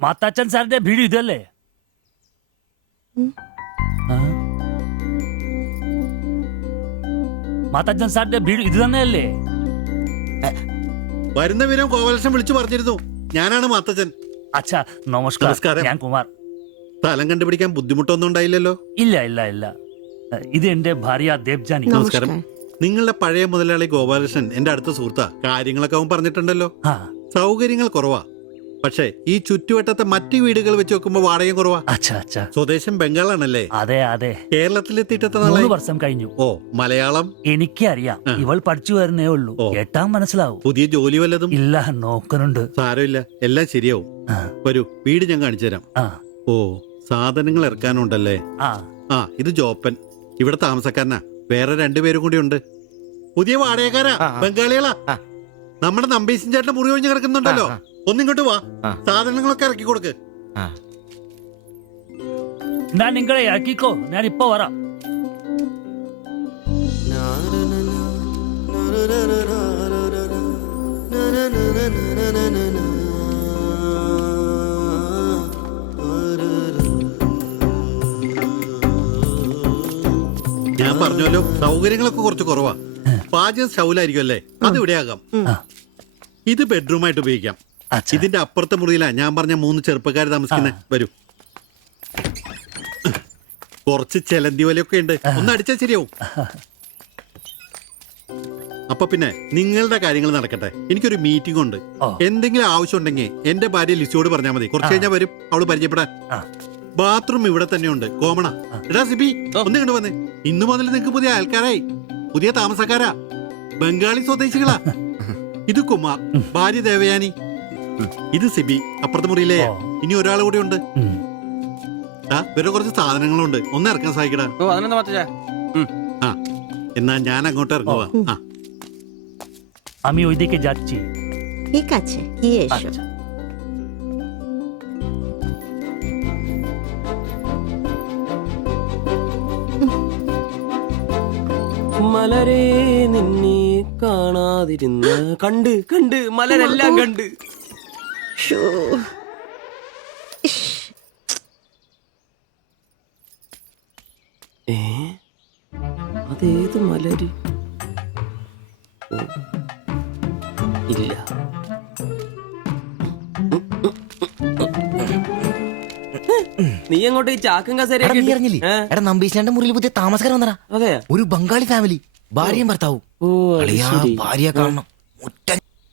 മാത്താച്ചൻ സാറിന്റെ വീട് ഇതല്ലേ? മാത്താച്ചൻ സാറിന്റെ വീട് ഇത് തന്നെയല്ലേ? വരുന്ന വിവരം ഗോപാലകൃഷ്ണൻ വിളിച്ചു പറഞ്ഞിരുന്നു. ഞാനാണ് മാത്തച്ഛൻ. അച്ഛാ നമസ്കാരം. ഞാൻ കുമാർ. സ്ഥലം കണ്ടുപിടിക്കാൻ ബുദ്ധിമുട്ടൊന്നും ഉണ്ടായില്ലല്ലോ? ഇല്ല ഇല്ല ഇല്ല. ഇത് എന്റെ ഭാര്യ ദേവ്ജാനി. നമസ്കാരം. നിങ്ങളുടെ പഴയ മുതലാളി ഗോപാലകൃഷ്ണൻ എന്റെ അടുത്ത സുഹൃത്താ. കാര്യങ്ങളൊക്കെ അവൻ പറഞ്ഞിട്ടുണ്ടല്ലോ. സൗകര്യങ്ങൾ കുറവാ, പക്ഷേ ഈ ചുറ്റുവട്ടത്തെ മറ്റു വീടുകൾ വെച്ച് നോക്കുമ്പോ വാടകയും കുറവാ. സ്വദേശം ബംഗാളാണല്ലേ? അതെ അതെ. കേരളത്തിലെത്തിയിട്ട് 3 വർഷം കഴിഞ്ഞു. ഓ, മലയാളം എനിക്കറിയാം. ഇവൾ പഠിച്ചു വരുന്നേ ഉള്ളൂ. കേട്ടാ മനസ്സിലാവും. പുതിയ ജോലി വല്ലതും? ഇല്ല, നോക്കുന്നുണ്ട്. സാരമില്ല, എല്ലാം ശരിയാവും. വരൂ, വീട് ഞാൻ കാണിച്ചു തരാം. ഓ, സാധനങ്ങൾ ഇറക്കാനുണ്ടല്ലേ? ഇത് ജോപ്പൻ, ഇവിടെ താമസക്കാരനാ. വേറെ 2 പേരും കൂടി ഉണ്ട്. പുതിയ വാടകക്കാരാ, ബംഗാളികളാ. നമ്മുടെ നമ്പീശൻ ചേട്ടൻ മുറി ഒഴിഞ്ഞ് കിടക്കുന്നുണ്ടല്ലോ. ഒന്നിങ്ങോട്ട് വാ, സാധനങ്ങളൊക്കെ ഇറക്കി കൊടുക്ക്. ഞാൻ നിങ്ങളെ ഇറക്കിക്കോ, ഞാൻ ഇപ്പൊ വരാം. ഞാൻ പറഞ്ഞല്ലോ, സൗകര്യങ്ങളൊക്കെ കുറച്ച് കുറവാ. പാചകം സ്റ്റൗലായിരിക്കും അല്ലേ? അത് ഇവിടെയാകാം. ഇത് ബെഡ്റൂമായിട്ട് ഉപയോഗിക്കാം. ഇതിന്റെ അപ്പുറത്തെ മുറിയിലാ ഞാൻ പറഞ്ഞ 3 ചെറുപ്പക്കാർ താമസിക്കുന്നത്. വരൂ. കുറച്ച് ചെലന്തി വലയൊക്കെ ഉണ്ട്, ഒന്ന് അടിച്ചാൽ ശരിയാവും. അപ്പൊ പിന്നെ നിങ്ങളുടെ കാര്യങ്ങൾ നടക്കട്ടെ. എനിക്കൊരു മീറ്റിംഗ് ഉണ്ട്. എന്തെങ്കിലും ആവശ്യം ഉണ്ടെങ്കിൽ എന്റെ ഭാര്യ ലിസിയോട് പറഞ്ഞാൽ മതി. കുറച്ച് കഴിഞ്ഞാൽ വരും അവള് പരിചയപ്പെടാൻ. ബാത്റൂം ഇവിടെ തന്നെ ഉണ്ട്, കോമണാ. എടാ സിബി, ഒന്ന് കണ്ടു വന്നേ. ഇന്നു മുതൽ നിങ്ങൾക്ക് പുതിയ ആൾക്കാരായി, പുതിയ താമസക്കാരാ, ബംഗാളി സ്വദേശികളാ. ഇത് കുമാർ, ഭാര്യ ദേവയാനി. ഇത് സിബി, അപ്പുറത്തെ മുറിയിലെ. ഇനി ഒരാൾ കൂടി ഉണ്ട്. വേറെ കുറച്ച് സാധനങ്ങളുണ്ട്, ഒന്ന് ഇറക്കാൻ സഹായിക്കടാ. എന്നാ ഞാൻ അങ്ങോട്ട് ഇറങ്ങുവാ. আমি ওইদিকে যাচ্ছি। ঠিক আছে, গিয়ে এসো। മലരെ നിന്നെ കാണാതിരുന്ന കണ്ട് കണ്ട് മലരെല്ലാം കണ്ട്. അതേത് മലര്? ഇല്ല. നീ എങ്ങോട്ട് ഈ ചാക്കും കസേരയൊക്കെ എടാ, നമ്പീശന്റെ മുറിയിൽ പുതിയ താമസക്കാരൻ വന്നടാ. അതെ, ഒരു ബംഗാളി ഫാമിലി, ഭാര്യയും ഭർത്താവും. ഭാര്യ കാണണം.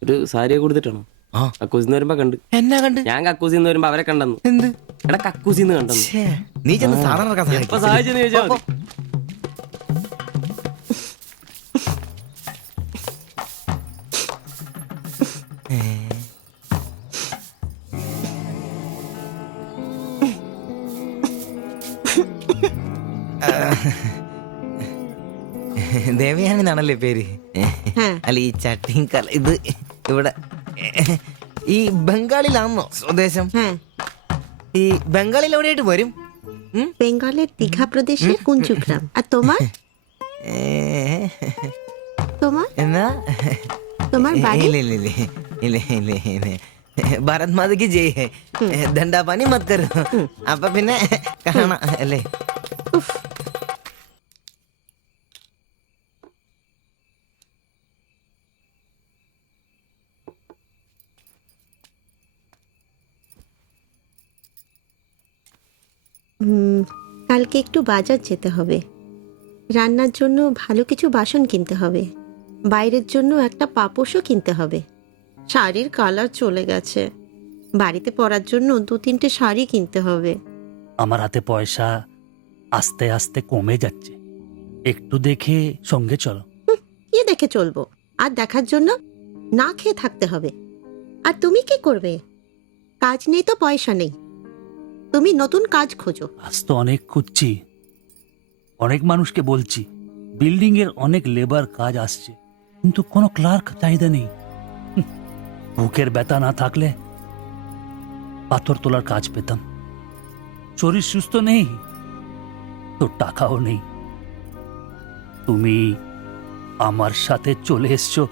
ഒരു സാരിയെ കൊടുത്തിട്ടാണോ? കക്കൂസിന്ന് വരുമ്പോ കണ്ട്. എന്നാ കണ്ട്? ഞാൻ കക്കൂസിന്ന് വരുമ്പോ അവരെ കണ്ടെന്നു. എന്ത്? എടാ, കക്കൂസിന്ന് കണ്ടെന്നു. നീ ചെന്ന് സാധനം എപ്പോ സഹായിച്ചെന്ന് ചോദിച്ചാ മതി. ദേവയാനെന്നാണല്ലേ പേര്? അല്ല, ഈ ചട്ടിയും കല ഇത് ഇവിടെ ഈ ബംഗാളിലാണോ സ്വദേശം? ഈ ബംഗാളിൽ എവിടെയായിട്ട് വരും? বেঙ্গলের দীঘা প্রদেশের কুঞ্জগ্রাম। আর তোমার? তোমার എന്നാ তোমার বাড়ি? ഭാരത് മാതയ്ക്ക് ജയ്. ദണ്ഡാപാനി മത് കരോ. അപ്പൊ പിന്നെ കാണാം അല്ലേ? কালকে একটু বাজার যেতে হবে। রান্নার জন্য ভালো কিছু বাসন কিনতে হবে। বাইরের জন্য একটা পাপোশও কিনতে হবে। শাড়ির কালার চলে গেছে। বাড়িতে পরার জন্য 2-3টে শাড়ি কিনতে হবে। আমার হাতে পয়সা আস্তে আস্তে কমে যাচ্ছে, একটু দেখে সঙ্গে চলো। কি দেখে চলবো? আর দেখার জন্য না খেয়ে থাকতে হবে। আর তুমি কি করবে? কাজ নেই তো পয়সা নেই, তুমি নতুন কাজ খোঁজো। আজ তো অনেক খুঁজছি, অনেক মানুষকে বলছি, বিল্ডিং এর অনেক লেবার কাজ আসছে, কিন্তু কোনো ক্লার্ক চাহিদা নেই। বুকের ব্যথা না থাকলে পাথর তোলার কাজ পেতাম। শরীর সুস্থ নেই তো টাকাও নেই। তুমি আমার সাথে চলে এসছো,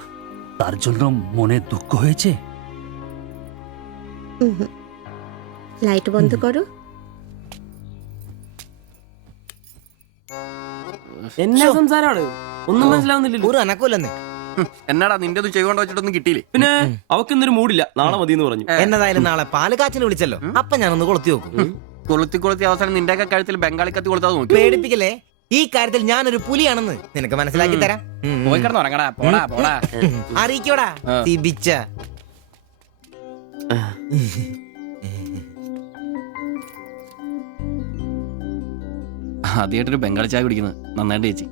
তার জন্য মনে দুঃখ হয়েছে? ലൈറ്റ് বন্ধ করো. എന്നാ സംസാരമാണ്? ഒന്നും മനസ്സിലാവുന്നില്ലല്ലോ. ഒരു അനക്കമില്ലെന്നേ. എന്നാടാ നിന്റെ ചെയ്തുകൊണ്ട് വെച്ചിട്ടൊന്നും കിട്ടിയില്ലേ? പിന്നെ അവക്കെന്തൊരു മൂടില്ല, നാളെ മതി എന്ന് പറഞ്ഞു. എന്നതായാലും നാളെ പാല് കാച്ചിന് വിളിച്ചല്ലോ, അപ്പൊ ഞാനൊന്ന് കൊളുത്തി നോക്കും. കൊളുത്തി അവസാനം നിന്റെയൊക്കെ കഴുത്തിൽ ബംഗാളി കത്തി കൊടുത്താൽ നോക്കി. പേടിപ്പിക്കല്ലേ, ഈ കാര്യത്തിൽ ഞാനൊരു പുലിയാണെന്ന് നിനക്ക് മനസ്സിലാക്കി തരാം. പോയി കിടന്ന് ഉറങ്ങടാ, പോടാ പോടാ. അറിയിക്കോടാ തിബിച്ച. ആദ്യമായിട്ടൊരു ബംഗാളി ചായ കുടിക്കുന്നത് നന്നായിട്ട് ചേച്ചി.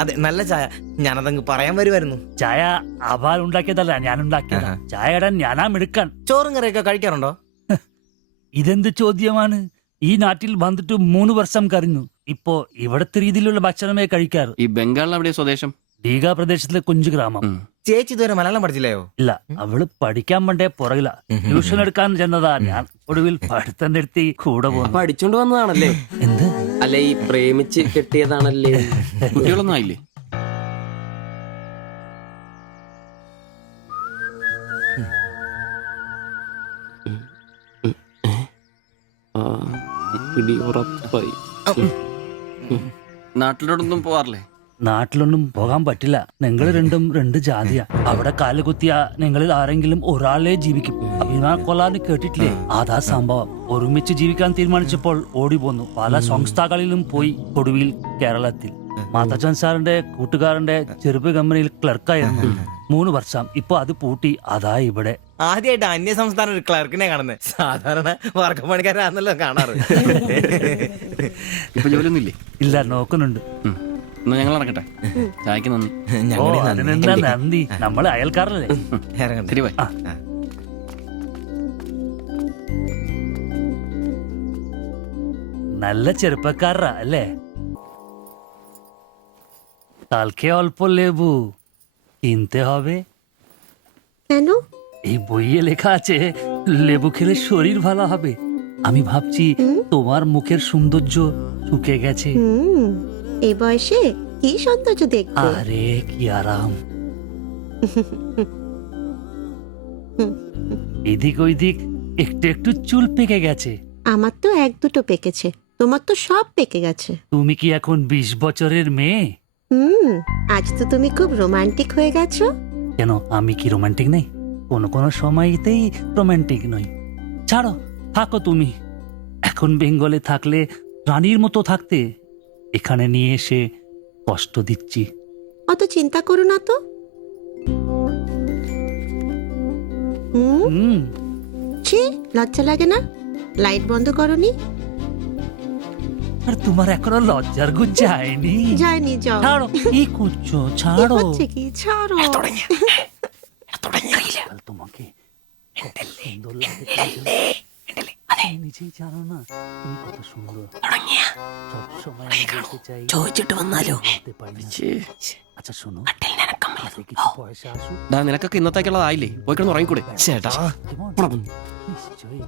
അതെ, നല്ല ചായ. ഞാനതങ്ങ് പറയാൻ വരുമായിരുന്നു. ചായ അപാൽ ഉണ്ടാക്കിയതല്ല, ഞാൻ ഉണ്ടാക്കിയതാ. ചായ ഇടാൻ ഞാനാ മിടുക്കാൻ. ചോറും കറിയൊക്കെ കഴിക്കാറുണ്ടോ? ഇതെന്ത് ചോദ്യമാണ്? ഈ നാട്ടിൽ വന്നിട്ട് 3 വർഷം കഴിഞ്ഞു. ഇപ്പോ ഇവിടത്തെ രീതിയിലുള്ള ഭക്ഷണമേ കഴിക്കാറ്. ഈ ബംഗാളിൽ എവിടെയാ സ്വദേശം? ഡീഗ പ്രദേശത്തിലെ കുഞ്ചു ഗ്രാമം. ചേച്ചി ഇതുവരെ മലയാളം പഠിച്ചില്ലയോ? ഇല്ല, അവള് പഠിക്കാൻ വേണ്ടേ പുറകില. ട്യൂഷൻ എടുക്കാൻ ചെന്നതാ. ഞാൻ ഒടുവിൽ പഠിത്തം നിർത്തി കൂടെ പോന്നു. പഠിച്ചോണ്ട് വന്നതാണല്ലേ? എന്ത്? അല്ല, ഈ പ്രേമിച്ച് കെട്ടിയതാണല്ലേ? കുട്ടികളൊന്നും ആയില്ലേ? പിടി ഉറപ്പായി. നാട്ടിലോട്ടൊന്നും പോവാറില്ലേ? നാട്ടിലൊന്നും പോകാൻ പറ്റില്ല. നിങ്ങൾ രണ്ടും 2 ജാതിയാ. അവിടെ കാലുകുത്തിയ നിങ്ങളിൽ ആരെങ്കിലും ഒരാളെ ജീവിക്കും. അഭിമാൻ കൊല്ലാന്ന് കേട്ടിട്ടില്ലേ? അതാ സംഭവം. ഒരുമിച്ച് ജീവിക്കാൻ തീരുമാനിച്ചപ്പോൾ ഓടി പോന്നു. പല സംസ്ഥാകളിലും പോയി. ഒടുവിൽ കേരളത്തിൽ മാത്തച്ചൻ സാറിന്റെ കൂട്ടുകാരന്റെ ചെറുപ്പ് കമ്പനിയിൽ ക്ലർക്കായിരുന്നു 3 വർഷം. ഇപ്പൊ അത് പൂട്ടി. അതാ ഇവിടെ. ആദ്യമായിട്ട് അന്യ സംസ്ഥാന ഒരു ക്ലർക്കിനെ കാണുന്നത്. സാധാരണ വർഗപ്പണിക്കാരാണല്ലോ കാണാറ്. ഇപ്പൊ ജോലിയൊന്നും ഇല്ലേ? ഇല്ല, നോക്കുന്നുണ്ട്. എന്നാ ഞങ്ങൾ നടക്കട്ടെ. ചായക്ക് നന്ദി. ഓ, അതിനെന്താ നന്ദി, നമ്മള് അയൽക്കാരല്ലേ. ഇറങ്ങട്ടെ. ശരി, ബൈ. നല്ല ചെറുപ്പക്കാരാ അല്ലേ? কালকে অল্প লেবু কিনতে হবে। কেন? এই বইয়ে লেখা আছে লেবু খেলে শরীর ভালো হবে। আমি ভাবছি তোমার মুখের সৌন্দর্য শুকে গেছে। এই বয়সে কি সৌন্দর্য দেখবে? আরে কি আরাম। এদিক ওইদিক একটু একটু চুল পেকে গেছে। আমার তো 1-2 পেকেছে, তোমার তো সব পেকে গেছে। তুমি কি এখন 20 বছরের মেয়ে? আজ তো তুমি খুব রোমান্টিক হয়ে গেছো। কেন, আমি কি রোমান্টিক নেই? কোনো কোনো সময়তেই রোমান্টিক নই। ছাড়ো, থাকো তুমি। এখন বেঙ্গলে থাকলে রানীর মতো থাকতে, এখানে নিয়ে এসে কষ্ট দিচ্ছি। অত চিন্তা করো না তো। ছি, লজ্জা লাগে না? লাইট বন্ধ করনি? আর তোমার এখনো লজ্জার গুণ যায়নি? যায়নি, যাও। ছাড়ো, কি করছো? কি ছাড়ো। হচ্ছে কি? ছাড়ো। কাল তোমাকে কত সুন্দর লাগে, তুমি নিজেই জানো না তুমি কত সুন্দর। সবসময় আমি বলতে চাই, ചോദിച്ചിട്ട് വന്നാലോ? বলতে পারি না। আচ্ছা শোনো, হাতে কিছু পয়সা আসুক। ഡാ, നിനക്കൊക്കെ ഇന്നത്തേക്കുള്ളതായില്ലേ? പോയി കിടന്ന് ഉറങ്ങിക്കൂടെ? ചേട്ടാ, কেমন? নিশ্চয়ই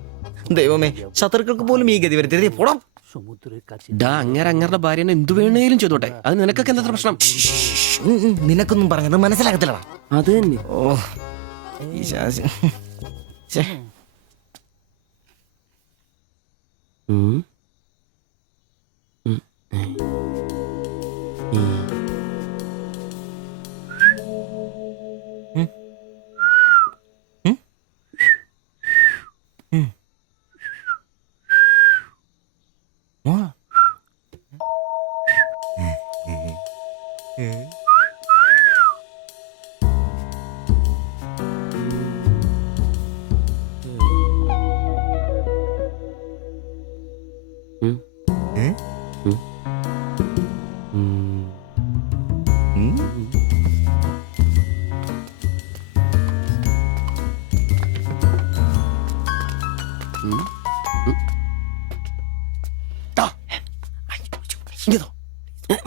ദൈവമേ, ശത്രുക്കൾക്ക് പോലും ഈ ഗതി വരുത്തരുതേ. പോടാ. সমুদ্রের কাছে ഡാ, അങ്ങേരുടെ ഭാര്യനെ എന്തു വേണേലും ചെയ്തോട്ടെ. അത് നിനക്കൊക്കെ എന്താ പ്രശ്നം? നിനക്കൊന്നും പറഞ്ഞത് മനസ്സിലാകത്തില്ലടാ. അത് തന്നെ. ഓ, ഈ ശാസി. ഛെ.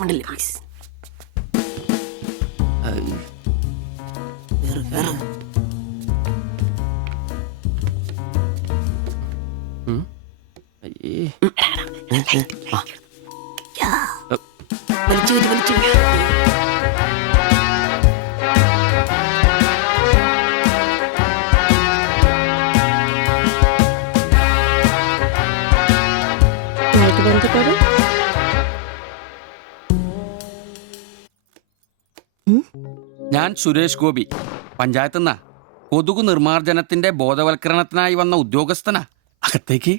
ഉണ്ടല്ലേ, please. വലിച്ചു കയറ്റി, വലിച്ചു കയറ്റി. লাইট বন্ধ করো। ഞാൻ സുരേഷ് ഗോപി പഞ്ചായത്ത് നിന്നാ. കൊതുകു നിർമ്മാർജ്ജനത്തിന്റെ ബോധവൽക്കരണത്തിനായി വന്ന ഉദ്യോഗസ്ഥനാ. അകത്തേക്ക്.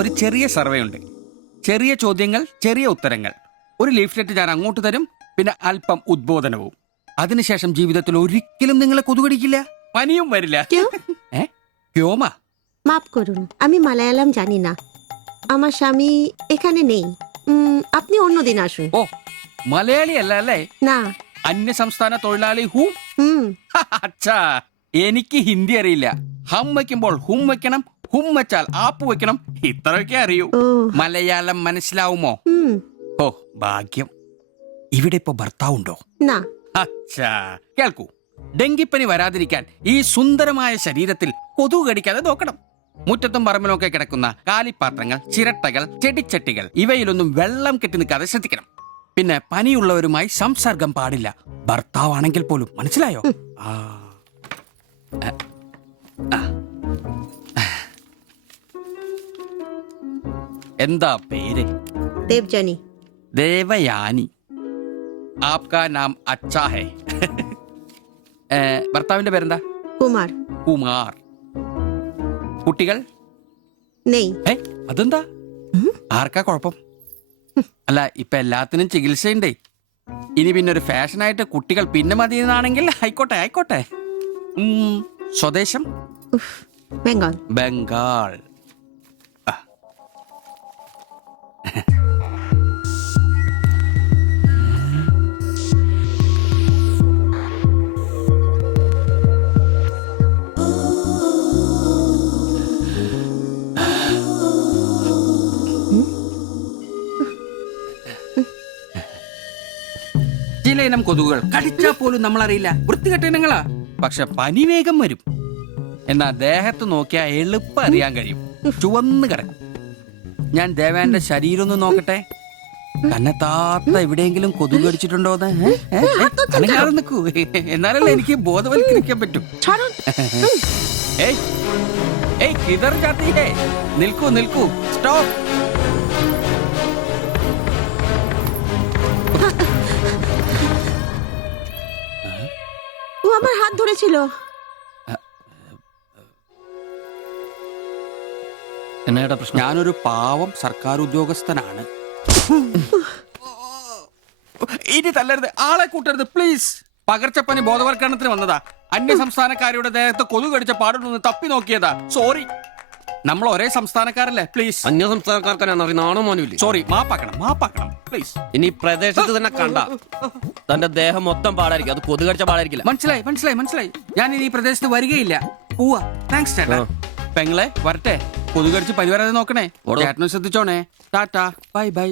ഒരു ചെറിയ സർവേ ഉണ്ട്. ചെറിയ ചോദ്യങ്ങൾ, ചെറിയ ഉത്തരങ്ങൾ. ഒരു ലീഫ്ലെറ്റ് ഞാൻ അങ്ങോട്ട് തരും, പിന്നെ അല്പം ഉദ്ബോധനവും. അതിനുശേഷം ജീവിതത്തിൽ ഒരിക്കലും നിങ്ങളെ കൊതുകടിക്കില്ല, പനിയും വരില്ല. কেউ വ്യോമ মাফ করুন, আমি মালায়ালাম জানি না। আমার স্বামী এখানে নেই। আপনি অন্যদিন আসুন। ഓ മലയാളി അല്ല അല്ലേ? না। അന്യ സംസ്ഥാന തൊഴിലാളി ഹൂ. হুম। അച്ഛാ, എനിക്ക് ഹിന്ദി അറിയില്ല. ഹം വയ്ക്കുമ്പോൾ ഹും വെക്കണം, ഹും വെച്ചാൽ ആപ്പ് വെക്കണം. ഇത്രയൊക്കെ അറിയൂ. ഓ. മലയാളം മനസ്സിലാവുമോ? হুম। ഓ ഭാഗ്യം. ഇവിടെ ഇപ്പൊ ഭർത്താവുണ്ടോ? না। അച്ഛാ കേൾക്കൂ, ഡെങ്കിപ്പനി വരാതിരിക്കാൻ ഈ സുന്ദരമായ ശരീരത്തിൽ കൊതുക് കടിക്കാതെ നോക്കണം. മുറ്റത്തും പറമ്പിലൊക്കെ കിടക്കുന്ന കാലിപ്പാത്രങ്ങൾ, ചിരട്ടകൾ, ചെടിച്ചട്ടികൾ ഇവയിലൊന്നും വെള്ളം കെട്ടി നിൽക്കാതെ ശ്രദ്ധിക്കണം. പിന്നെ പനിയുള്ളവരുമായി സംസർഗം പാടില്ല, ഭർത്താവാണെങ്കിൽ പോലും. മനസ്സിലായോ? ആ. ആ. എന്താ പേര്? দেবজানী। ദേവയാനി. ആപ്കാ നാം അച്ഛാ ഹേ. ഭർത്താവിന്റെ പേരെന്താ? কুমার। കുമാർ. കുട്ടികൾ? নেই। അതെന്താ? ആർക്കാ കുഴപ്പം? അല്ല, ഇപ്പൊ എല്ലാത്തിനും ചികിത്സയുണ്ടേ. ഇനി പിന്നെ ഒരു ഫാഷനായിട്ട് കുട്ടികൾ പിന്നെ മതി എന്നാണെങ്കിൽ ആയിക്കോട്ടെ, ആയിക്കോട്ടെ. സ്വദേശം? বেঙ্গল। ബംഗാൾ. ചില ഇനം കൊതുകുകൾ കടിച്ചാൽ പോലും നമ്മൾ അറിയില്ല, വൃത്തികെട്ട ഇനങ്ങളാ. പക്ഷെ പനി വേഗം വരും. എന്നാ ദേഹത്ത് നോക്കിയാൽ എളുപ്പം അറിയാൻ കഴിയും. ചുവന്ന് കിടക്കും. ഞാൻ ദേവാന്റെ ശരീരം ഒന്ന് നോക്കട്ടെ. കന്നെത്താത്ത എവിടെയെങ്കിലും കൊതുക് കടിച്ചിട്ടുണ്ടോ? അനങ്ങാതെ നിൽക്കൂ, എന്നാലല്ലേ എനിക്ക് ബോധവൽക്കരിക്കാൻ പറ്റും. ഏയ് ഏയ് കിതർ ജാത്തി ഹേ. നിൽക്കൂ, നിൽക്കൂ, സ്റ്റോപ്പ്. ও আমার হাত ধরেছিল। എന്നേടാ പ്രശ്നം? ഞാനൊരു പാവം സർക്കാർ ഉദ്യോഗസ്ഥനാണ്. ഇനി തല്ലരുത്, ആളെ കൂട്ടരുത് പ്ലീസ്. പകർച്ചപ്പനി ബോധവൽക്കരണത്തിന് വന്നതാ. അന്യ സംസ്ഥാനക്കാരുടെ ദേഹത്ത് കൊതു കടിച്ച പാടുണ്ടെന്ന് തപ്പി നോക്കിയതാ. സോറി, നമ്മൾ ഒരേ സംസ്ഥാനക്കാരല്ലേ, പ്ലീസ്. അന്യ സംസ്ഥാനക്കാർക്കാണ് നാണോ മോനുമില്ലേ? സോറി, മാപ്പാക്കണം, മാപ്പാക്കണം പ്ലീസ്. ഇനി പ്രദേശത്ത് തന്നെ കണ്ട തന്റെ ദേഹം മൊത്തം പാടായിരിക്കും, അത് കൊതുക് കടിച്ച പാടായിരിക്കില്ല. മനസ്സിലായി, മനസ്സിലായി, മനസ്സിലായി. ഞാൻ ഇനി ഈ പ്രദേശത്ത് വരികയില്ല. പോവാ. താങ്ക്സ് ചേട്ടാ. പെങ്ങളെ വരട്ടെ. കൊതുക് കടിച്ച് പനി വരാതെ നോക്കണേ. ചേട്ടനും ശ്രദ്ധിച്ചോണേ. Tata, bye bye.